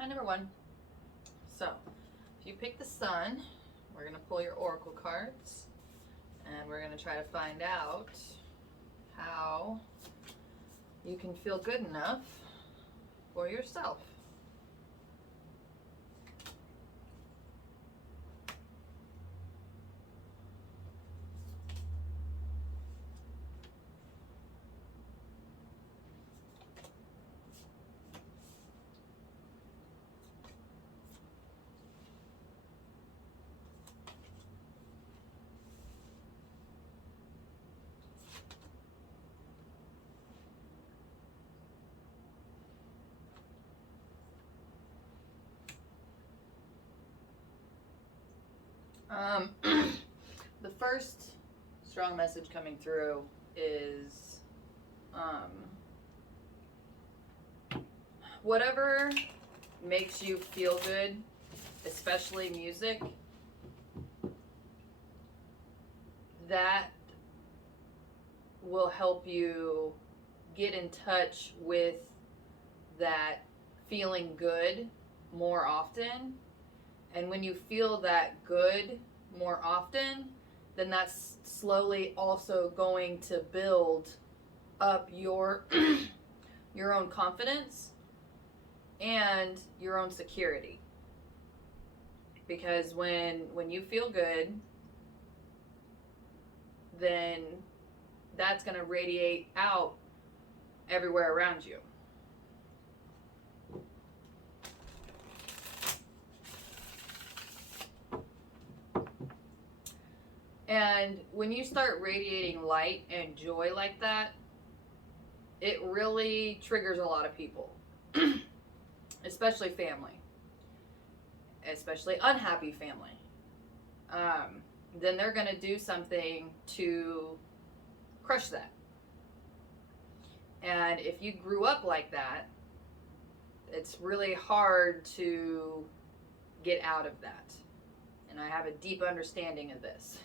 Hi, number one. So, if you pick the Sun, we're going to pull your oracle cards, and we're going to try to find out how you can feel good enough for yourself. The first strong message coming through is whatever makes you feel good, especially music, that will help you get in touch with that feeling good more often. And when you feel that good more often, then that's slowly also going to build up your your own confidence and your own security. Because when you feel good, then that's going to radiate out everywhere around you. And when you start radiating light and joy like that, it really triggers a lot of people, especially family, especially unhappy family. Then they're going to do something to crush that. And if you grew up like that, it's really hard to get out of that. And I have a deep understanding of this.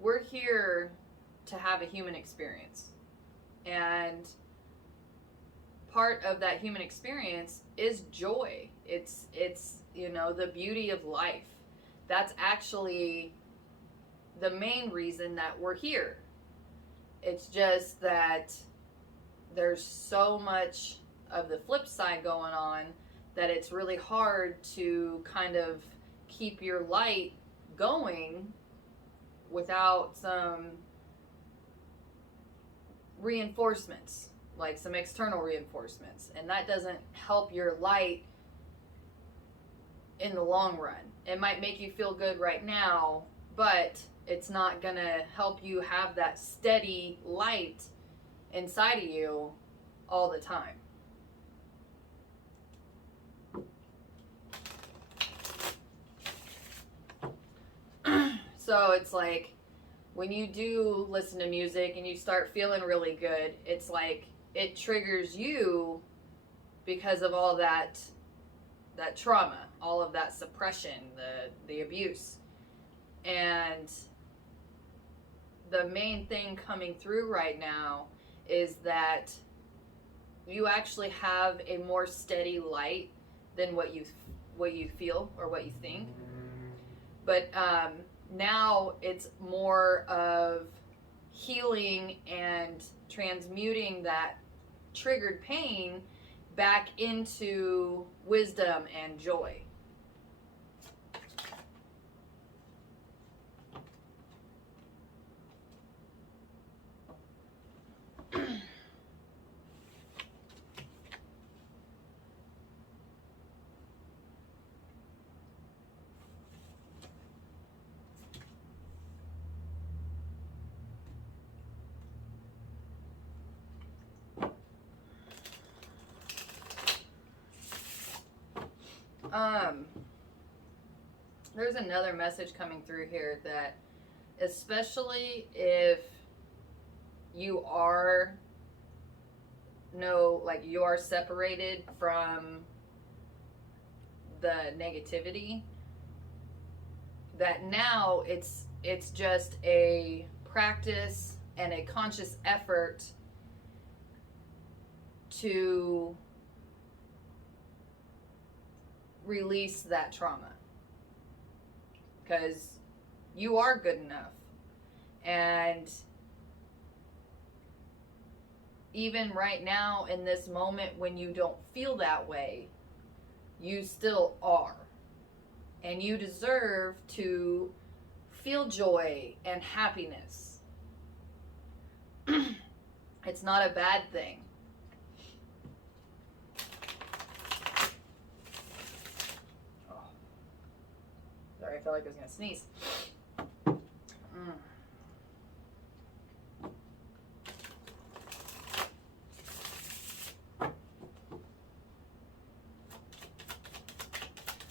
We're here to have a human experience. And part of that human experience is joy. It's the beauty of life. That's actually the main reason that we're here. It's just that there's so much of the flip side going on that it's really hard to kind of keep your light going without some reinforcements, like some external reinforcements. And that doesn't help your light in the long run. It might make you feel good right now, but it's not gonna help you have that steady light inside of you all the time. So it's like when you do listen to music and you start feeling really good, it's like it triggers you because of all that trauma, all of that suppression, the abuse. And the main thing coming through right now is that you actually have a more steady light than what you feel or what you think. But now it's more of healing and transmuting that triggered pain back into wisdom and joy. There's another message coming through here that especially if you are you are separated from the negativity, that now it's just a practice and a conscious effort to release that trauma, because you are good enough. And even right now in this moment when you don't feel that way, you still are. And you deserve to feel joy and happiness. It's not a bad thing. Oh. Sorry, I felt like I was going to sneeze.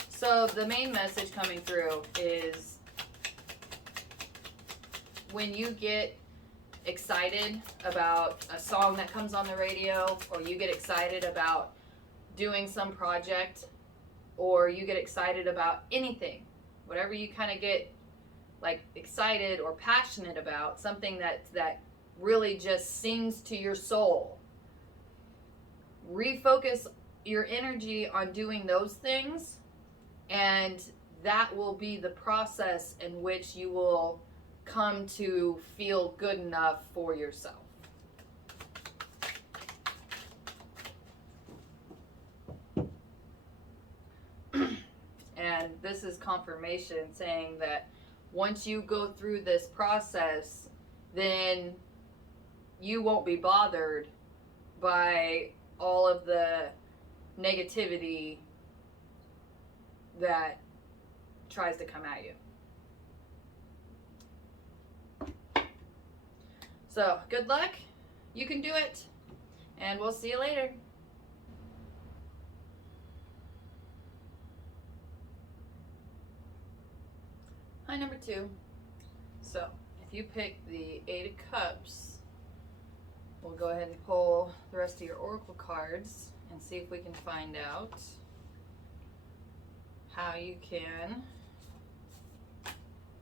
So the main message coming through is when you get excited about a song that comes on the radio, or you get excited about doing some project, or you get excited about anything, whatever you kind of get like excited or passionate about, something that really just sings to your soul, refocus your energy on doing those things, and that will be the process in which you will come to feel good enough for yourself. And this is confirmation saying that once you go through this process, then you won't be bothered by all of the negativity that tries to come at you. So, good luck. You can do it. And we'll see you later. Hi, number 2. So, if you pick the 8 of Cups, we'll go ahead and pull the rest of your oracle cards and see if we can find out how you can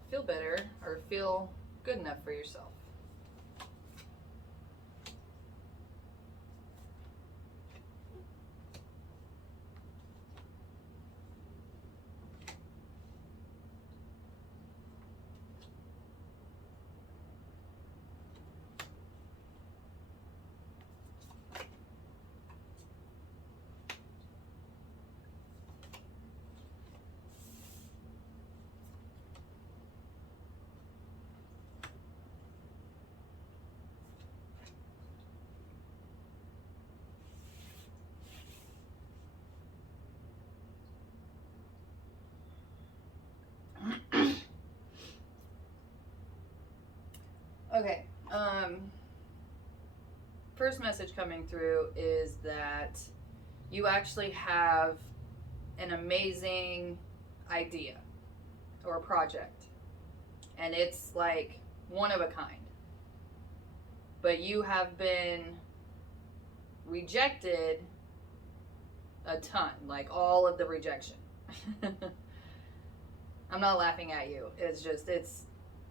feel better or feel good enough for yourself. Okay, first message coming through is that you actually have an amazing idea or project, and it's like one of a kind, but you have been rejected a ton, like all of the rejection. I'm not laughing at you. It's just,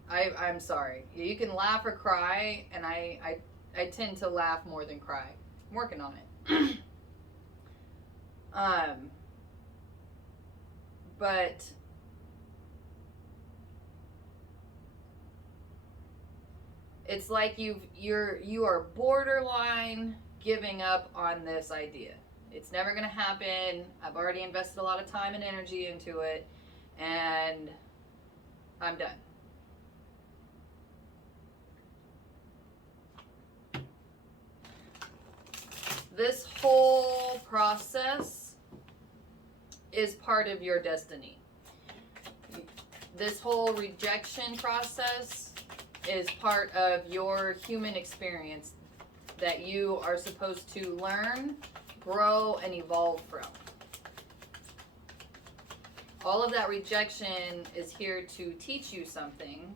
I'm sorry. You can laugh or cry, and I tend to laugh more than cry. I'm working on it. But it's like you are borderline giving up on this idea. It's never gonna happen. I've already invested a lot of time and energy into it, and I'm done. This whole process is part of your destiny. This whole rejection process is part of your human experience that you are supposed to learn, grow, and evolve from. All of that rejection is here to teach you something,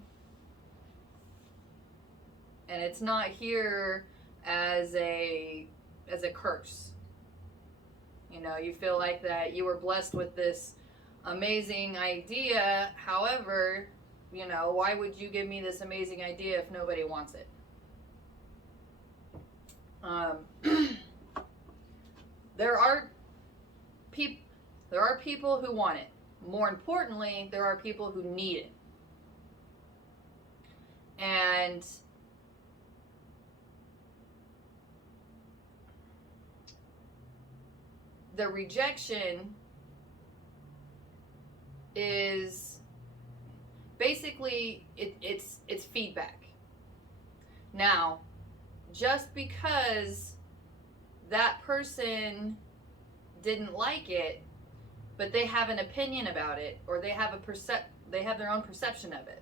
and it's not here as a curse. You know, you feel like that you were blessed with this amazing idea. However, you know, why would you give me this amazing idea if nobody wants it? there are people who want it. More importantly, there are people who need it. And the rejection is basically it's feedback. Now, just because that person didn't like it, but they have an opinion about it, or they have their own perception of it.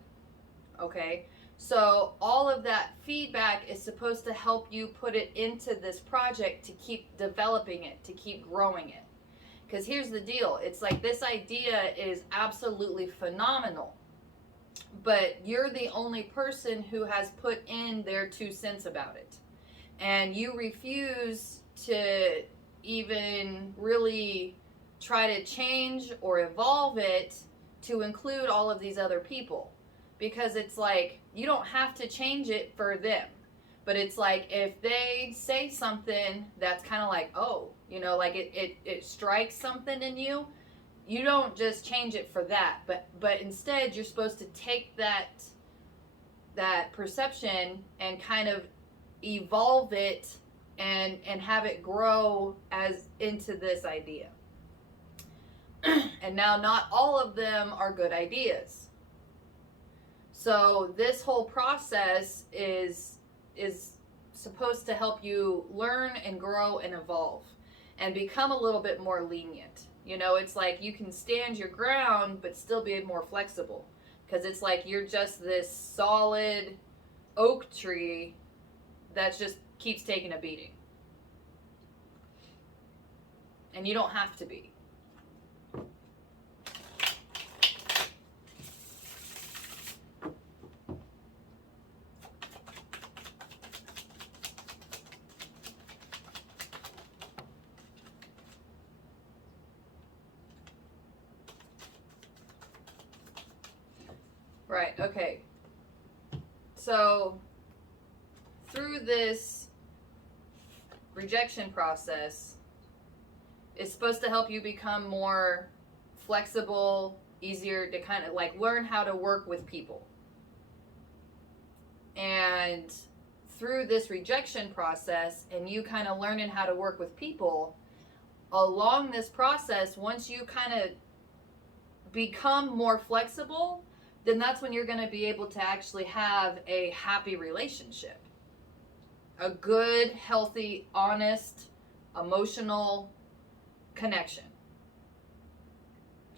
Okay? So all of that feedback is supposed to help you put it into this project to keep developing it, to keep growing it. Because here's the deal. It's like this idea is absolutely phenomenal, but you're the only person who has put in their 2 cents about it. And you refuse to even really try to change or evolve it to include all of these other people. Because it's like, you don't have to change it for them. But it's like, if they say something that's kind of like, oh, you know, like it strikes something in you, you don't just change it for that. But instead, you're supposed to take that perception and kind of evolve it and have it grow as into this idea. And now not all of them are good ideas. So this whole process is supposed to help you learn and grow and evolve and become a little bit more lenient. You know, it's like you can stand your ground but still be more flexible, because it's like you're just this solid oak tree that just keeps taking a beating. And you don't have to be. Right, okay. So, through this rejection process, it's supposed to help you become more flexible, easier to kind of like learn how to work with people. And through this rejection process and you kind of learning how to work with people, along this process, once you kind of become more flexible, then that's when you're going to be able to actually have a happy relationship. A good, healthy, honest, emotional connection.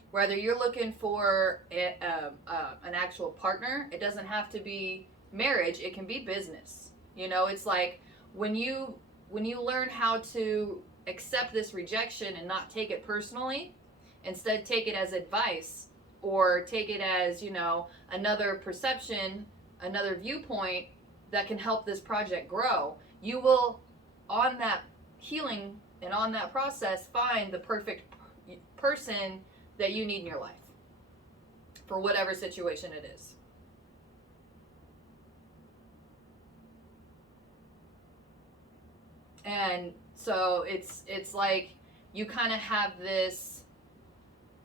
Whether you're looking for an actual partner, it doesn't have to be marriage, it can be business. You know, it's like when you learn how to accept this rejection and not take it personally, instead take it as advice, or take it as, you know, another perception, another viewpoint that can help this project grow, you will, on that healing and on that process, find the perfect person that you need in your life for whatever situation it is. And so it's like you kind of have this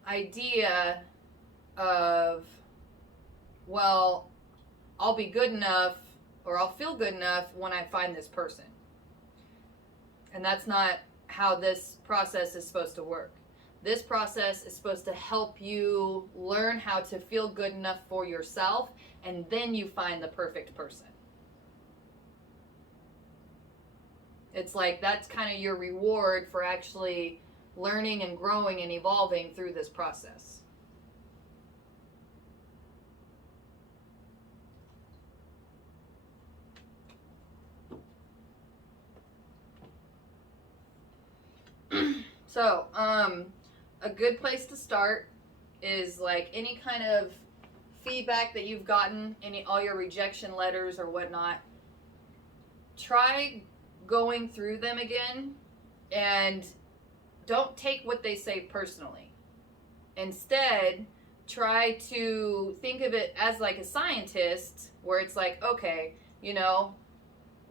idea of, well, I'll be good enough or I'll feel good enough when I find this person. And that's not how this process is supposed to work. This process is supposed to help you learn how to feel good enough for yourself, and then you find the perfect person. It's like that's kind of your reward for actually learning and growing and evolving through this process. So, a good place to start is like any kind of feedback that you've gotten, all your rejection letters or whatnot. Try going through them again and don't take what they say personally. Instead, try to think of it as like a scientist, where it's like, okay, you know,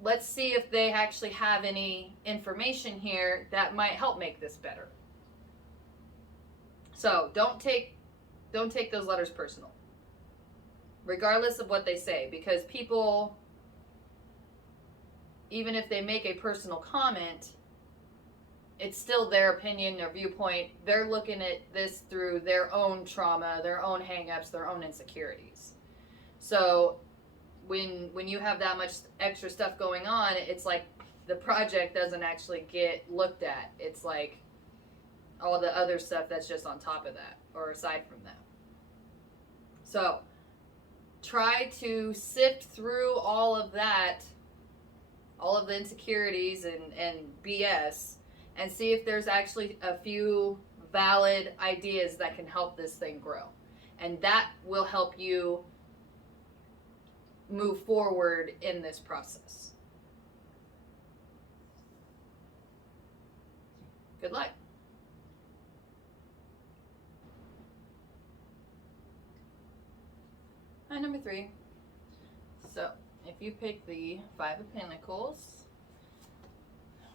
let's see if they actually have any information here that might help make this better. So don't take those letters personal, regardless of what they say, because people, even if they make a personal comment, it's still their opinion, their viewpoint. They're looking at this through their own trauma, their own hang-ups, their own insecurities. So when you have that much extra stuff going on, it's like the project doesn't actually get looked at. It's like all the other stuff that's just on top of that or aside from that. So try to sift through all of that, all of the insecurities and BS, and see if there's actually a few valid ideas that can help this thing grow. And that will help you move forward in this process. Good luck. Hi, number 3. So, if you pick the 5 of Pentacles,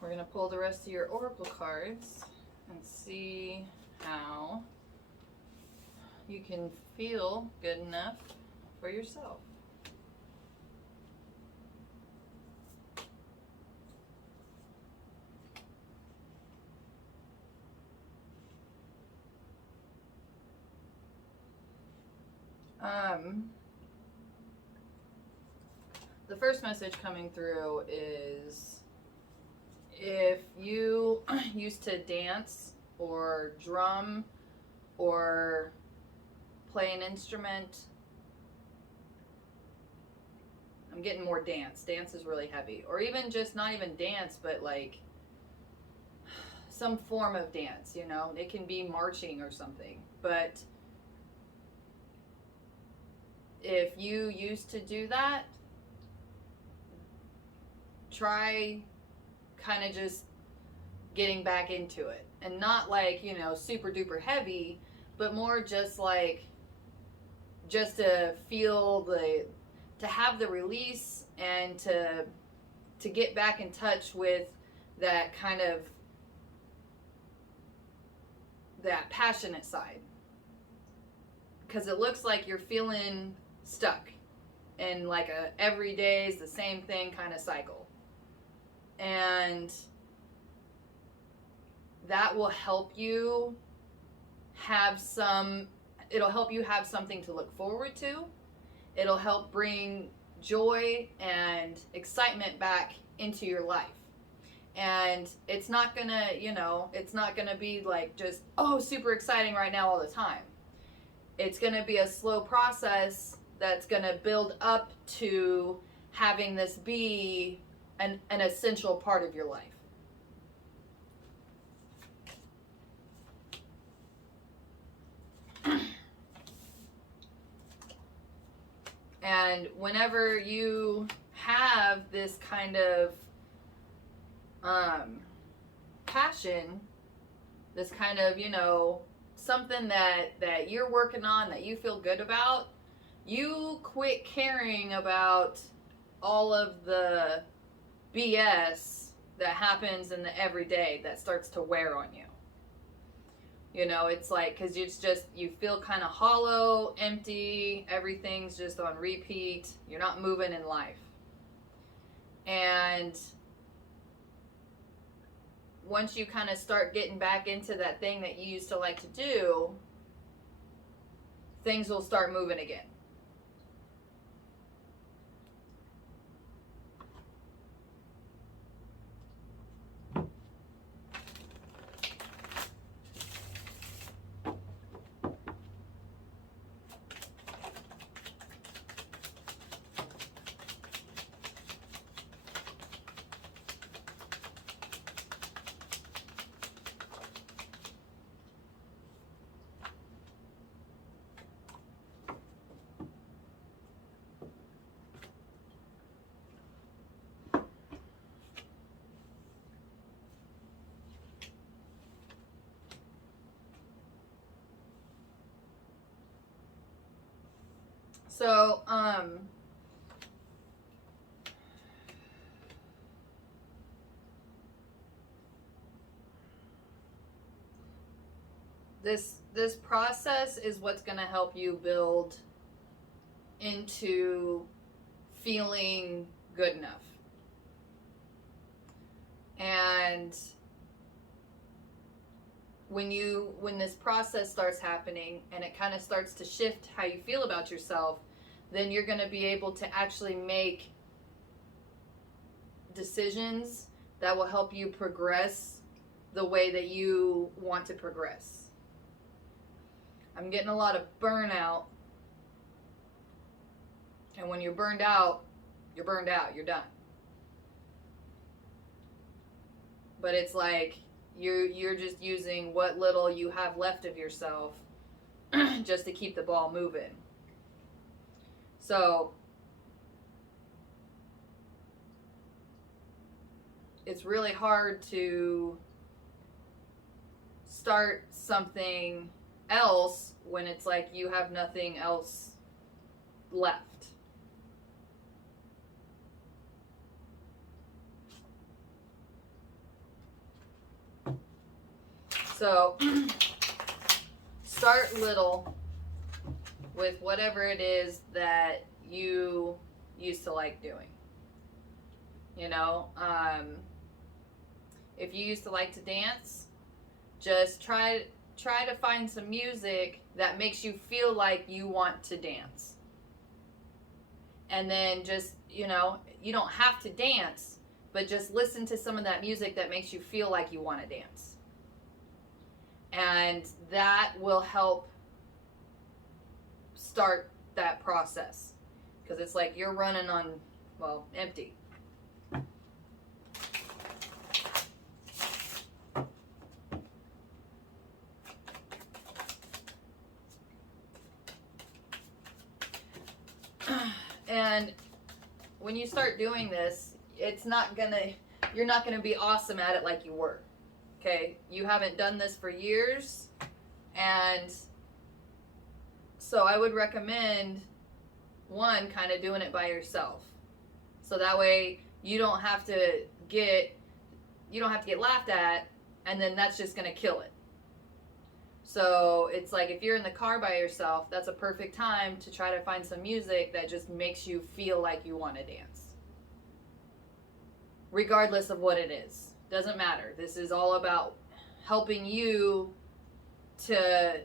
we're going to pull the rest of your Oracle cards and see how you can feel good enough for yourself. The first message coming through is, if you used to dance or drum or play an instrument, I'm getting more dance. Dance is really heavy. Or even just not even dance, but like some form of dance, you know? It can be marching or something. But if you used to do that, try kind of just getting back into it. And not like, you know, super duper heavy, but more just like, just to feel to have the release and to get back in touch with that kind of, that passionate side. Because it looks like you're feeling stuck in like a every day is the same thing kind of cycle. And that will help you have it'll help you have something to look forward to. It'll help bring joy and excitement back into your life. And it's not gonna, you know, it's not gonna be like just, oh, super exciting right now all the time. It's gonna be a slow process that's gonna build up to having this be an essential part of your life. And whenever you have this kind of passion, this kind of, you know, something that you're working on that you feel good about, you quit caring about all of the BS that happens in the everyday that starts to wear on you. You know, it's like, because it's just, you feel kind of hollow, empty, everything's just on repeat, you're not moving in life. And once you kind of start getting back into that thing that you used to like to do, things will start moving again. So, This process is what's going to help you build into feeling good enough. And when this process starts happening and it kind of starts to shift how you feel about yourself, then you're going to be able to actually make decisions that will help you progress the way that you want to progress. I'm getting a lot of burnout. And when you're burned out, you're burned out. You're done. But it's like you're just using what little you have left of yourself just to keep the ball moving. So it's really hard to start something else when it's like you have nothing else left. So start little with whatever it is that you used to like doing. You know, if you used to like to dance, just try to find some music that makes you feel like you want to dance. And then just, you know, you don't have to dance, but just listen to some of that music that makes you feel like you want to dance. And that will help start that process. Because it's like you're running on, well, empty. And when you start doing this, you're not gonna be awesome at it like you were. Okay, you haven't done this for years, and so I would recommend one, kind of doing it by yourself, so that way you don't have to get laughed at, and then that's just gonna kill it. So it's like if you're in the car by yourself, that's a perfect time to try to find some music that just makes you feel like you want to dance, regardless of what it is. Doesn't matter. This is all about helping you to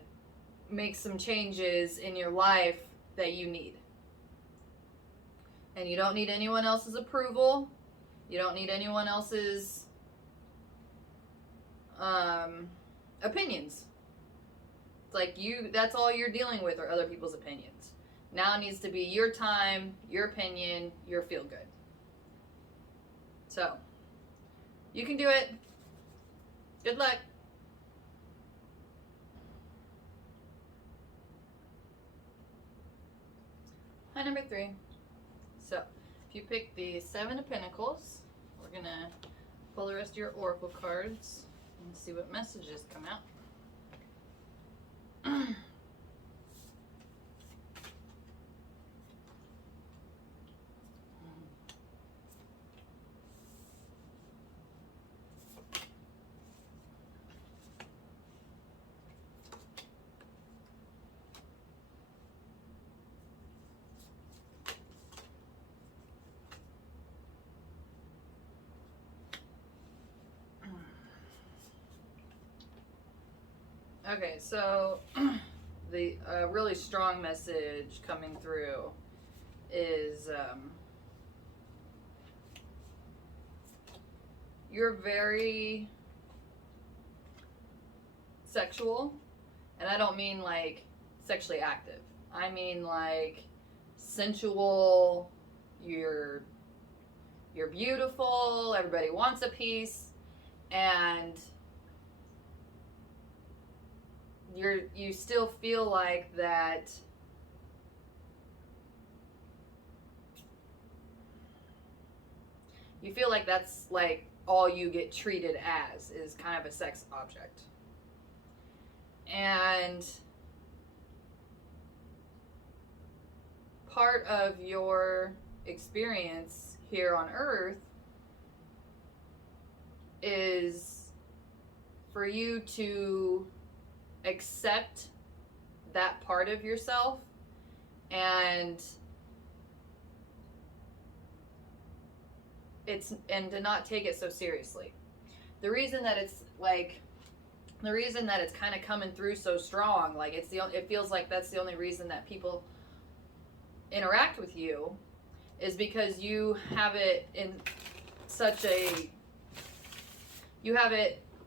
make some changes in your life that you need. And you don't need anyone else's approval. You don't need anyone else's opinions. It's like that's all you're dealing with are other people's opinions. Now it needs to be your time, your opinion, your feel good. So, you can do it. Good luck. Hi, number 3. So, if you pick the 7 of Pentacles, we're going to pull the rest of your Oracle cards and see what messages come out. Okay, so the really strong message coming through is you're very sexual, and I don't mean like sexually active. I mean like sensual. You're beautiful. Everybody wants a piece, and you still feel like that. You feel like that's like all you get treated as is kind of a sex object. And part of your experience here on Earth is for you to accept that part of yourself and to not take it so seriously. The reason that it's kind of coming through so strong, like it feels like that's the only reason that people interact with you, is because you have it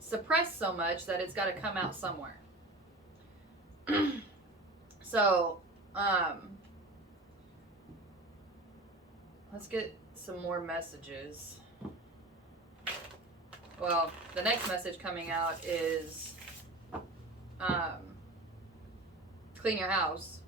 suppressed so much that it's got to come out somewhere. So, let's get some more messages. Well, the next message coming out is clean your house.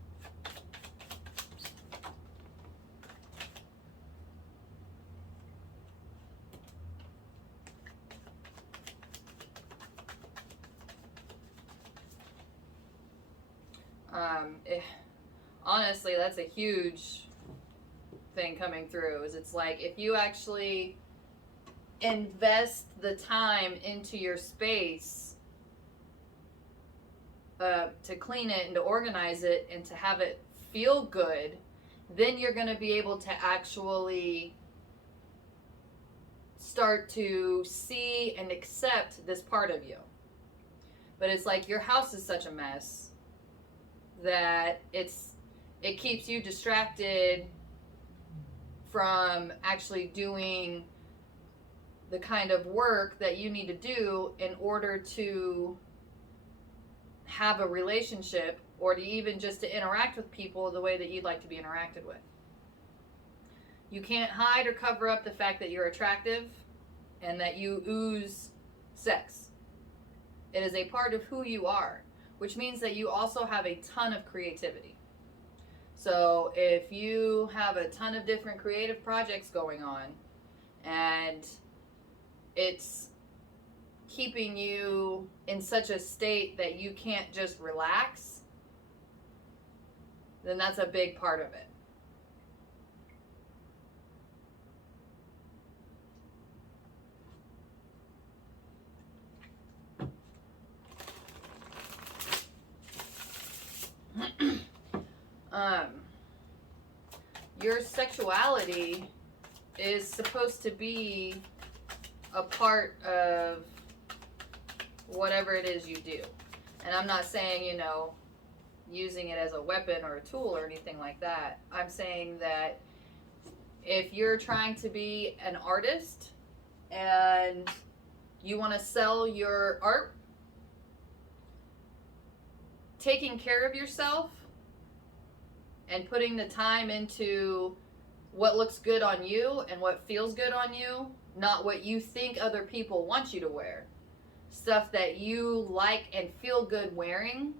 Honestly, that's a huge thing coming through. Is it's like if you actually invest the time into your space to clean it and to organize it and to have it feel good, then you're going to be able to actually start to see and accept this part of you. But it's like your house is such a mess that it keeps you distracted from actually doing the kind of work that you need to do in order to have a relationship, or to even just to interact with people the way that you'd like to be interacted with. You can't hide or cover up the fact that you're attractive and that you ooze sex. It is a part of who you are, which means that you also have a ton of creativity. So if you have a ton of different creative projects going on and it's keeping you in such a state that you can't just relax, then that's a big part of it. Your sexuality is supposed to be a part of whatever it is you do. And I'm not saying, using it as a weapon or a tool or anything like that. I'm saying that if you're trying to be an artist and you want to sell your art, taking care of yourself and putting the time into what looks good on you and what feels good on you, not what you think other people want you to wear, stuff that you like and feel good wearing,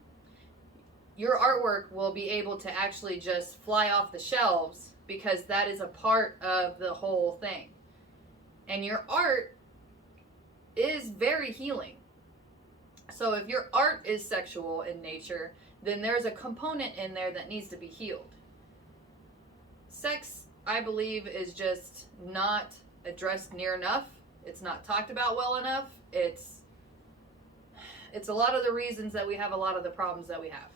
your artwork will be able to actually just fly off the shelves, because that is a part of the whole thing. And your art is very healing. So if your art is sexual in nature, then there's a component in there that needs to be healed. Sex, I believe, is just not addressed near enough. It's not talked about well enough. It's a lot of the reasons that we have a lot of the problems that we have.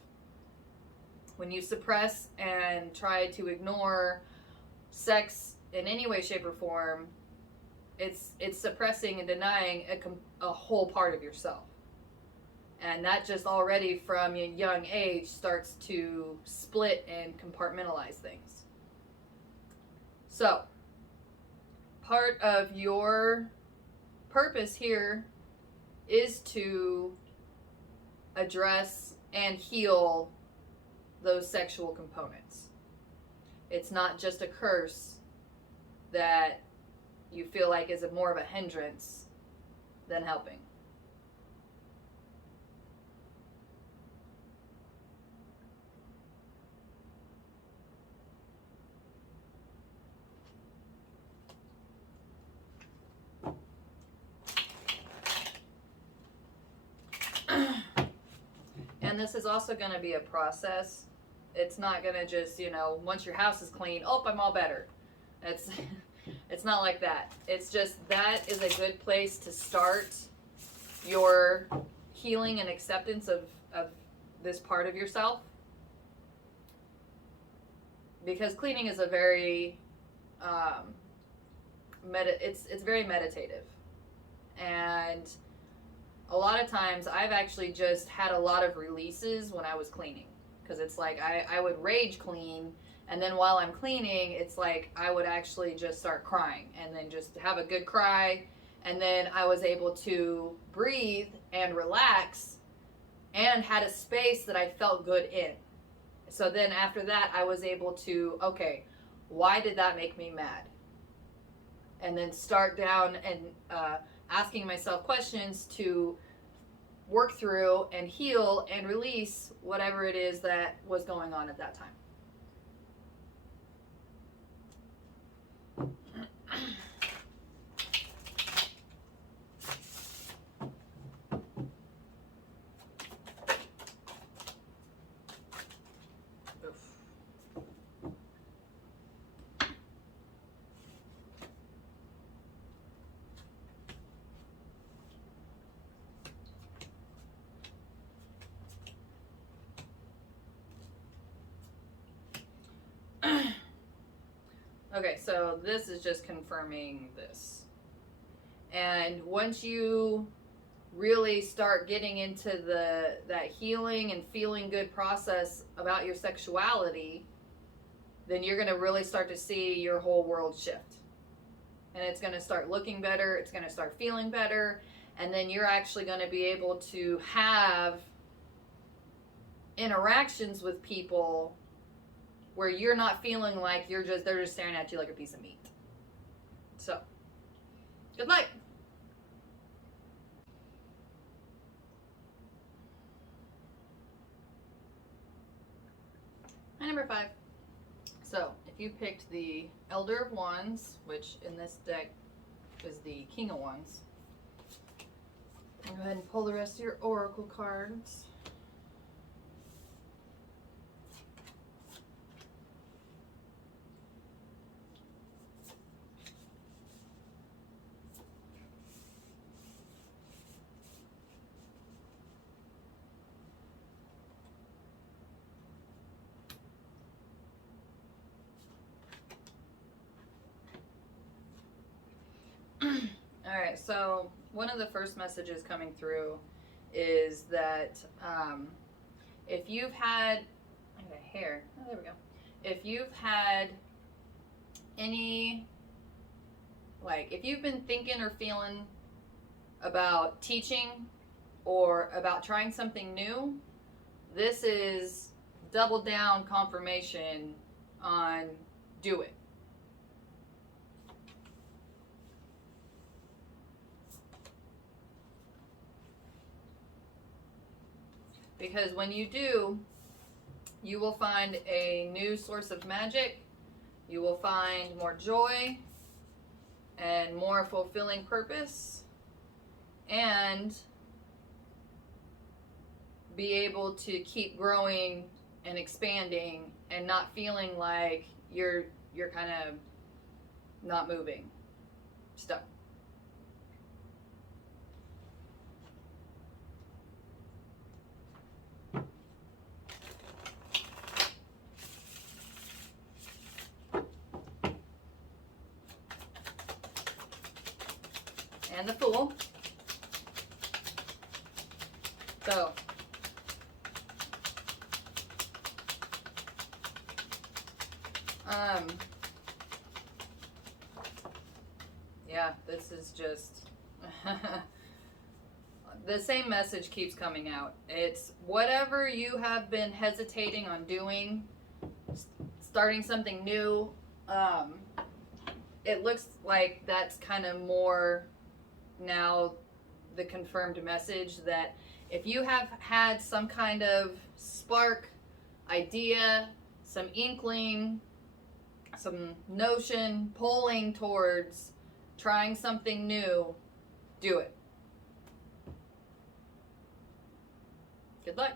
When you suppress and try to ignore sex in any way, shape, or form, it's suppressing and denying a whole part of yourself. And that just already from a young age starts to split and compartmentalize things. So, part of your purpose here is to address and heal those sexual components. It's not just a curse that you feel like is more of a hindrance than helping. And this is also going to be a process. It's not going to just, once your house is clean, I'm all better. It's not like that. It's just that is a good place to start your healing and acceptance of this part of yourself, because cleaning is a very it's very meditative. And a lot of times I've actually just had a lot of releases when I was cleaning, because it's like I would rage clean, and then while I'm cleaning, it's like I would actually just start crying and then just have a good cry, and then I was able to breathe and relax and had a space that I felt good in. So then after that, I was able to, okay, why did that make me mad? And then start down and asking myself questions to work through and heal and release whatever it is that was going on at that time. Okay, so this is just confirming this. And once you really start getting into that healing and feeling good process about your sexuality, then you're going to really start to see your whole world shift. And it's going to start looking better, it's going to start feeling better, and then you're actually going to be able to have interactions with people where you're not feeling like they're just staring at you like a piece of meat. So, good luck. And number 5. So, if you picked the Elder of Wands, which in this deck is the King of Wands, I'll go ahead and pull the rest of your Oracle cards. Alright, so one of the first messages coming through is that if you've had, I got hair, oh there we go. If you've had any, like if you've been thinking or feeling about teaching or about trying something new, this is double down confirmation on do it. Because when you do, you will find a new source of magic, you will find more joy and more fulfilling purpose, and be able to keep growing and expanding and not feeling like you're kind of not moving, stuck. And the Fool. So, yeah, this is just the same message keeps coming out. It's whatever you have been hesitating on doing, starting something new, it looks like that's kind of more now the confirmed message that if you have had some kind of spark, idea, some inkling, some notion pulling towards trying something new, do it. Good luck.